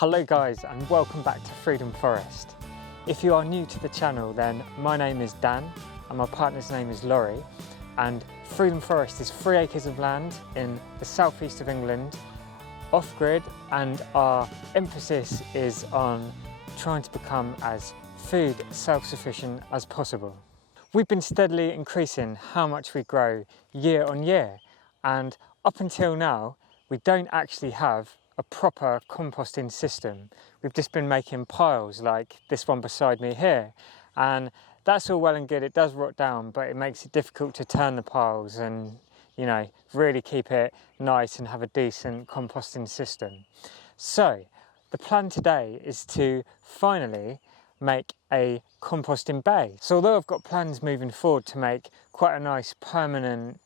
Hello guys, and welcome back to Freedom Forest. If you are new to the channel, then my name is Dan and my partner's name is Laurie, and Freedom Forest is 3 acres of land in the southeast of England, off-grid, and our emphasis is on trying to become as food self-sufficient as possible. We've been steadily increasing how much we grow year on year, and up until now we don't actually have a proper composting system. We've just been making piles like this one beside me here, and that's all well and good. It does rot down, but it makes it difficult to turn the piles and, you know, really keep it nice and have a decent composting system. So the plan today is to finally make a composting bay. So although I've got plans moving forward to make quite a nice permanent,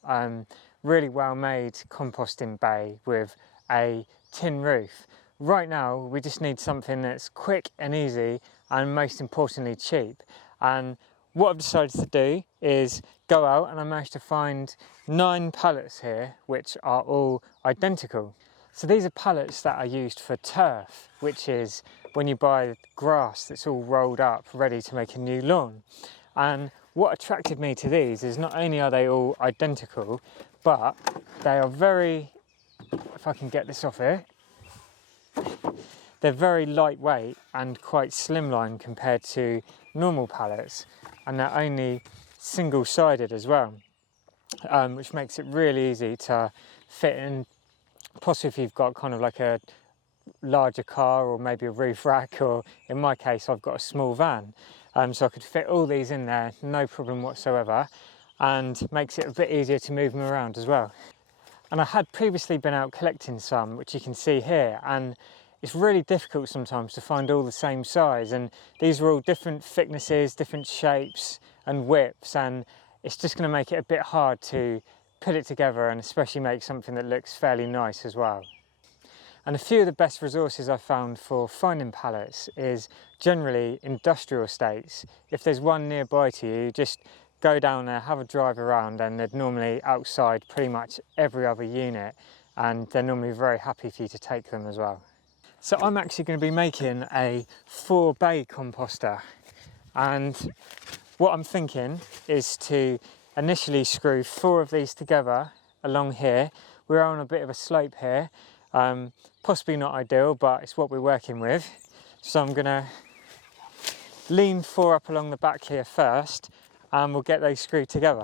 really well made composting bay with a tin roof, right now we just need something that's quick and easy and most importantly cheap. And what I've decided to do is go out, and I managed to find 9 pallets here which are all identical. So these are pallets that are used for turf, which is when you buy grass that's all rolled up ready to make a new lawn. And what attracted me to these is not only are they all identical, but they are very, if I can get this off here, they're very lightweight and quite slimline compared to normal pallets, and they're only single-sided as well, which makes it really easy to fit in, possibly if you've got kind of like a larger car or maybe a roof rack, or in my case I've got a small van, so I could fit all these in there no problem whatsoever, and makes it a bit easier to move them around as well. And I had previously been out collecting some, which you can see here, and it's really difficult sometimes to find all the same size, and these are all different thicknesses, different shapes and widths, and it's just going to make it a bit hard to put it together and especially make something that looks fairly nice as well. And a few of the best resources I've found for finding pallets is generally industrial estates. If there's one nearby to you, just go down there, have a drive around, and they're normally outside pretty much every other unit, and they're normally very happy for you to take them as well. So I'm actually going to be making a 4-bay composter, and what I'm thinking is to initially screw 4 of these together along here. We're on a bit of a slope here, possibly not ideal, but it's what we're working with. So I'm going to lean 4 up along the back here first, and we'll get those screwed together.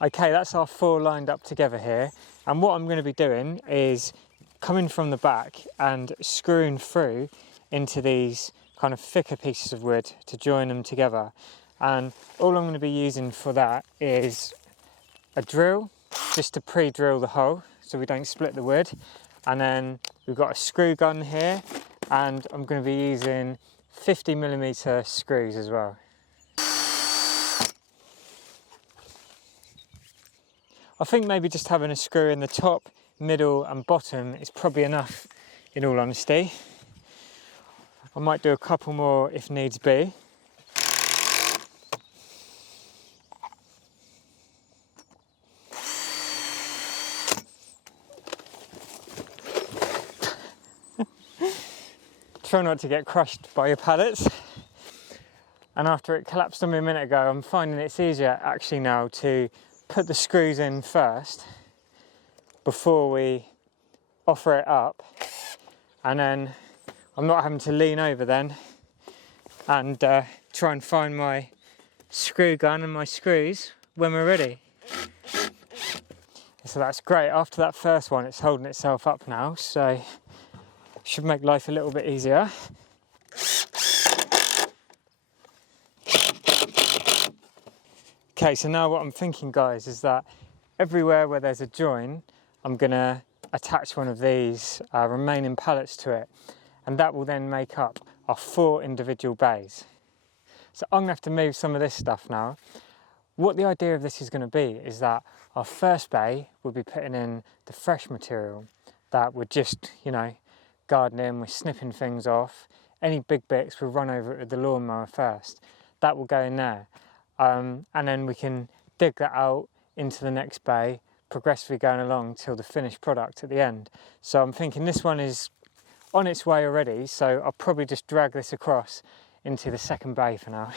Okay, that's our 4 lined up together here, and what I'm going to be doing is coming from the back and screwing through into these kind of thicker pieces of wood to join them together. And all I'm going to be using for that is a drill, just to pre-drill the hole so we don't split the wood, and then we've got a screw gun here, and I'm going to be using 50mm screws as well. I think maybe just having a screw in the top, middle and bottom is probably enough, in all honesty. I might do a couple more if needs be. Try not to get crushed by your pallets. And after it collapsed on me a minute ago, I'm finding it's easier actually now to put the screws in first before we offer it up, and then I'm not having to lean over then and try and find my screw gun and my screws when we're ready. So that's great. After that first one, it's holding itself up now, so should make life a little bit easier. Okay, so now what I'm thinking, guys, is that everywhere where there's a join, I'm going to attach one of these remaining pallets to it, and that will then make up our 4 individual bays. So I'm going to have to move some of this stuff now. What the idea of this is going to be is that our first bay will be putting in the fresh material that we're just, you know, gardening, we're snipping things off. Any big bits we'll run over it with the lawnmower first. That will go in there. And then we can dig that out into the next bay, progressively going along till the finished product at the end. So I'm thinking this one is on its way already, so I'll probably just drag this across into the second bay for now.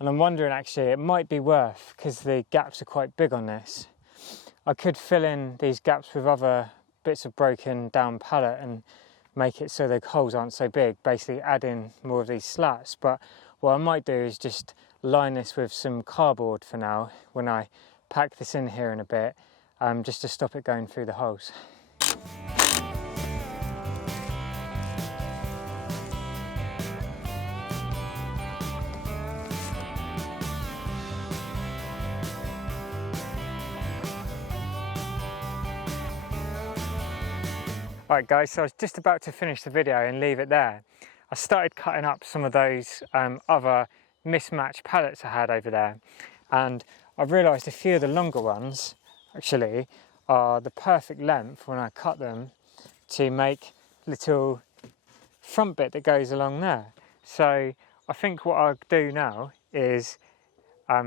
And I'm wondering, actually, it might be worth, because the gaps are quite big on this, I could fill in these gaps with other bits of broken down pallet and make it so the holes aren't so big, basically add in more of these slats. But what I might do is just line this with some cardboard for now when I pack this in here in a bit, just to stop it going through the holes. Alright guys, so I was just about to finish the video and leave it there. I started cutting up some of those other mismatched pallets I had over there, and I've realised a few of the longer ones actually are the perfect length when I cut them to make little front bit that goes along there. So I think what I'll do now is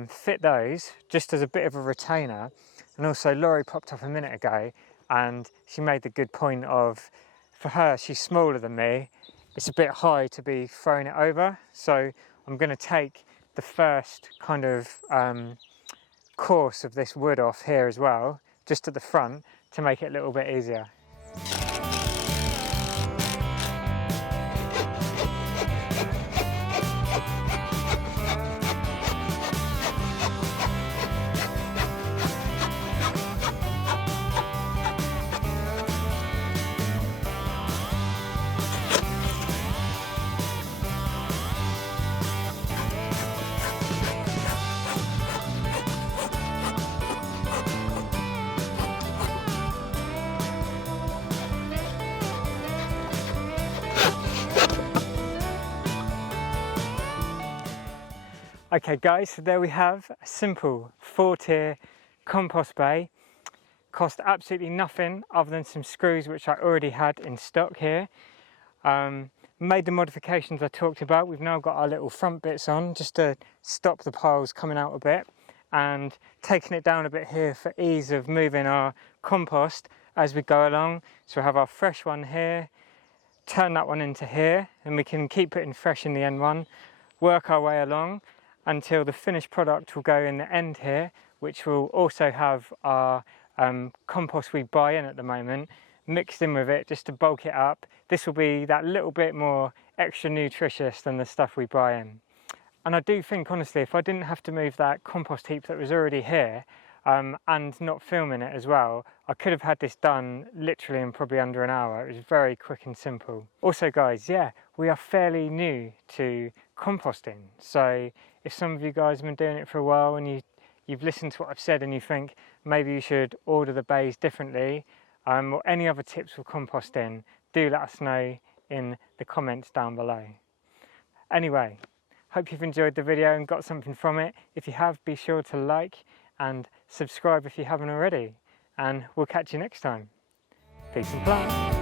fit those just as a bit of a retainer. And also Laurie popped up a minute ago and she made the good point of, for her, she's smaller than me, it's a bit high to be throwing it over. So I'm going to take the first kind of course of this wood off here as well, just at the front, to make it a little bit easier. Okay guys, so there we have a simple 4-tier compost bay. Cost absolutely nothing other than some screws which I already had in stock here. Made the modifications I talked about. We've now got our little front bits on just to stop the piles coming out a bit, and taking it down a bit here for ease of moving our compost as we go along. So we have our fresh one here, turn that one into here, and we can keep putting fresh in the end one, work our way along until the finished product will go in the end here, which will also have our compost we buy in at the moment mixed in with it just to bulk it up. This will be that little bit more extra nutritious than the stuff we buy in. And I do think, honestly, if I didn't have to move that compost heap that was already here and not filming it as well, I could have had this done literally in probably under an hour. It was very quick and simple. Also guys, yeah, we are fairly new to composting. So if some of you guys have been doing it for a while and you've listened to what I've said and you think maybe you should order the bays differently, or any other tips for composting, do let us know in the comments down below. Anyway, hope you've enjoyed the video and got something from it. If you have, be sure to like and subscribe if you haven't already, and we'll catch you next time. Peace and plants.